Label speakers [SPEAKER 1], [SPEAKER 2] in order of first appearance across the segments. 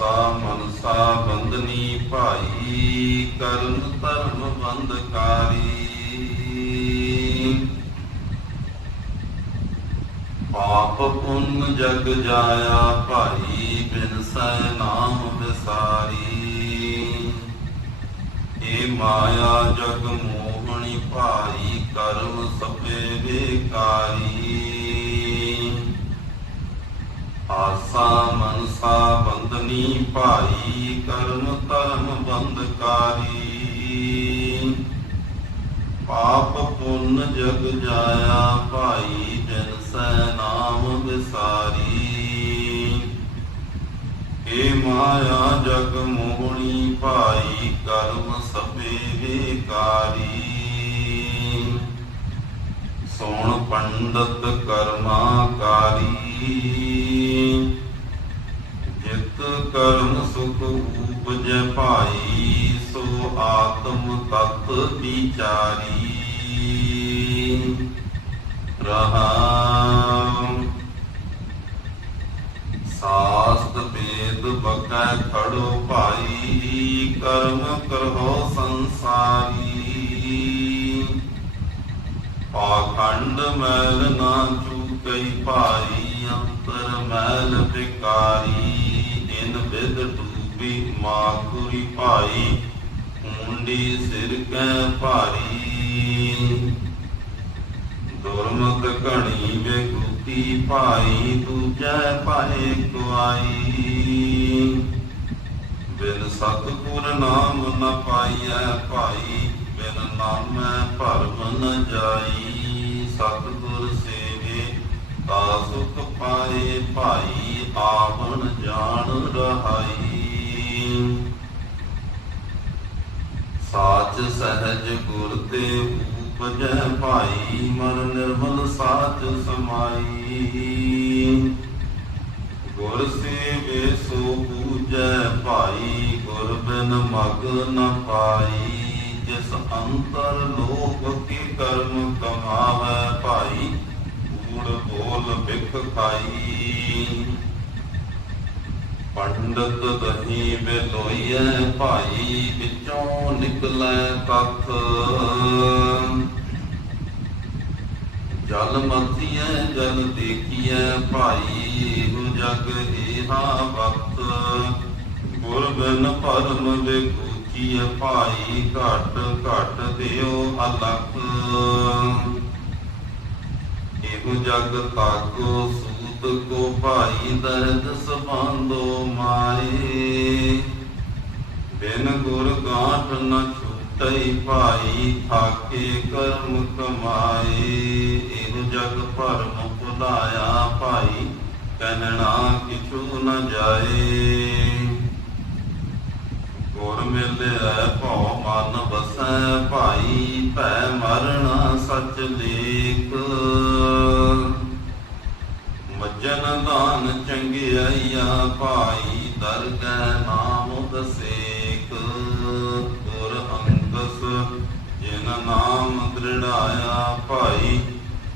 [SPEAKER 1] ਮਨਸਾ ਮਨਸਾ ਬੰਦਨੀ ਭਾਈ, ਕਰਨ ਧਰਮ ਬੰਦਕਾਰੀ ਪਾਪ ਪੁੰਨ ਜਗ ਜਾਇਆ ਭਾਈ, ਬਿਨ ਸੈ ਨਾਮ ਵਿਸਾਰੀ। ਏ ਮਾਇਆ ਜਗ ਮੋਹਣੀ ਭਾਈ, ਕਰਮ ਸਭੇ ਬੇਕਾਰੀ। ਆਸਾ ਮਨਸਾ ਬੰਦਨੀ ਭਾਈ, ਕਰਮ ਧਰਮ ਬੰਦਕਾਰੀ ਪਾਪ ਪੁੰਨ ਜਗ ਜਾਇਆ ਭਾਈ, ਜਨ ਸੈ ਨਾਮ ਵਿਸਾਰੀ। ਏ ਮਾਇਆ ਜਗ ਮੋਹਣੀ ਭਾਈ, ਕਰਮ ਸਭੇ ਵਿਕਾਰੀ। ਸੋਣ ਪੰਡਤ ਕਰਮਾਕਾਰੀ ਜਿਤ ਕਰਮ ਸੁਖ ਉਪਜ ਭਾਈ, ਸੋ ਆਤਮ ਤਤ ਵਿਚਾਰੀ। ਰਹਾਮ ਸਾਸਤ ਵੇਦ ਬਕੈ ਖੜੋ ਭਾਈ, ਕਰਮ ਕਰੋ ਸੰਸਾਰੀ। ਪਾਖੰਡ ਮੈਲ ਨਾ ਚੂਕਈ ਭਾਈ, ਅੰਤਰ ਮੈਲ ਵਿਕਾਰੀ ਇਨ ਵਿਦ ਡੂਬੀ ਮਾਖੁਰੀ ਭਾਈ, ਮੁੰਡੀ ਸਿਰ ਕੈ ਭਾਰੀ। ਦੁਰਮਤ ਘਣੀ ਬੇਗੁਤੀ ਭਾਈ, ਦੂਜੈ ਪਾਏ ਕੁਆਈ। ਬਿਨ ਸਤਿਗੁਰ ਨਾਮ ਨ ਪਾਈਐ ਭਾਈ, ਬਿਨ ਨਾਮੈ ਭਰਮ ਨ ਜਾਈ। ਸਤਿਗੁਰ ਸੇਵੇ, ਤਾ ਸੁਖ ਪਾਏ ਭਾਈ, ਆਵਣ ਜਾਣ ਰਹਾਈ। ਸਾਚ ਸਹਿਜ ਗੁਰ ਤੇ ਉਪਜੈ ਭਾਈ, ਮਨ ਨਿਰਮਲ ਸਾਚ ਸਮਾਈ। ਗੁਰ ਸੇਵੇ ਸੋ ਪੂਜੈ ਭਾਈ, ਗੁਰ ਬਿਨ ਮਗ ਨ ਪਾਈ। ਜਿਸ ਅੰਤਰ ਲੋਕ ਕੀ ਕਰਮ ਕਮਾਵੈ ਭਾਈ ਕੂੜ ਬੋਲ ਬਿਖ ਖਾਈ। ਪੰਡਤ ਦਹੀ ਬੇਲੋਈਐ ਭਾਈ ਵਿੱਚੋਂ ਨਿਕਲੈ ਤਤ ਜਲ ਮਤੀਐ, ਜਲ ਦੇਖੀਐ, ਭਾਈ ਇਹੋ ਜਗ ਏਹਾ ਵਕਤ ਗੁਰ ਪਰਮ ਵੇਖੂਚੀਐ ਭਾਈ ਘਟ ਘਟ ਦਿਓ ਅਲਖ ਇਹੋ ਜਗ ਤਾਕੋ ਸੂਤ ਕੋ ਭਾਈ ਦਰਦ ਸਬੰਧੋ ਮਾਏ। ਬਿਨ ਗੁਰ ਗਾਂਠ ਨ ਛੂਟਈ ਭਾਈ ਥਾਕੇ ਕਰਮ ਕਮਾਏ। ਇਹੋ ਜਗ ਭਰਮ ਭੁਲਾਇਆ ਭਾਈ ਕਹਿਣਾ ਕਿਛੂ ਨ ਜਾਏ। ਗੁਰ ਮਿਲਿਆ ਭਉ ਮਨ ਵਸੈ ਭਾਈ, ਭੈ ਮਰਣਾ ਸਚ ਲੇਖ। ਨਾਮ ਭਾਈ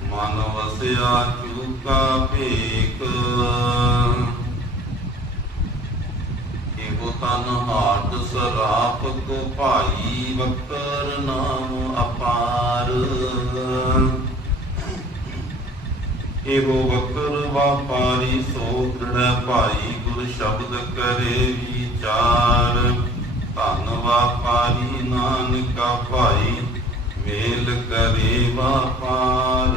[SPEAKER 1] ਮਨ ਵਸਿਆ ਚੂਕਾ ਭੇਕ ਇਹੋ ਤਨ ਹਾਟ ਸਰਾਪ ਕੋ ਭਾਈ, ਵਕਰ ਨਾਮ ਅਪਾਰ। ਇਹੋ ਵਕਰ ਵਾਪਾਰੀ ਸੋ ਦ੍ਰਿੜ ਭਾਈ, ਗੁਰ ਸ਼ਬਦ ਕਰੇ ਵਿਚਾਰ ਧਨ ਵਾਪਾਰੀ ਨਾਨਕਾ ਭਾਈ ਮੇਲ ਕਰੇ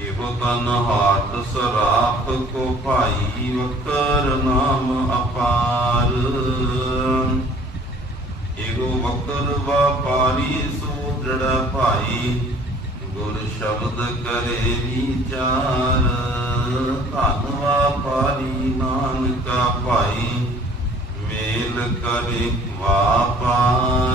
[SPEAKER 1] ਇਹੋ ਤਨ ਹਾਥ ਸਰਾਪ ਕੋ ਭਾਈ ਵਕਰ ਨਾਮ ਅਪਾਰ। ਇਹੋ ਵਕਰ ਵਾਪਾਰੀ ਸੋ ਦ੍ਰਿੜ ਭਾਈ, ਗੁਰ ਸ਼ਬਦ ਕਰੇ ਵਿਚਾਰ ਧਨ ਵਾਪਾਰੀ ਨਾਨਕਾ ਭਾਈ, ਮੇਲ ਕਰੇ ਵਾਪਾਰ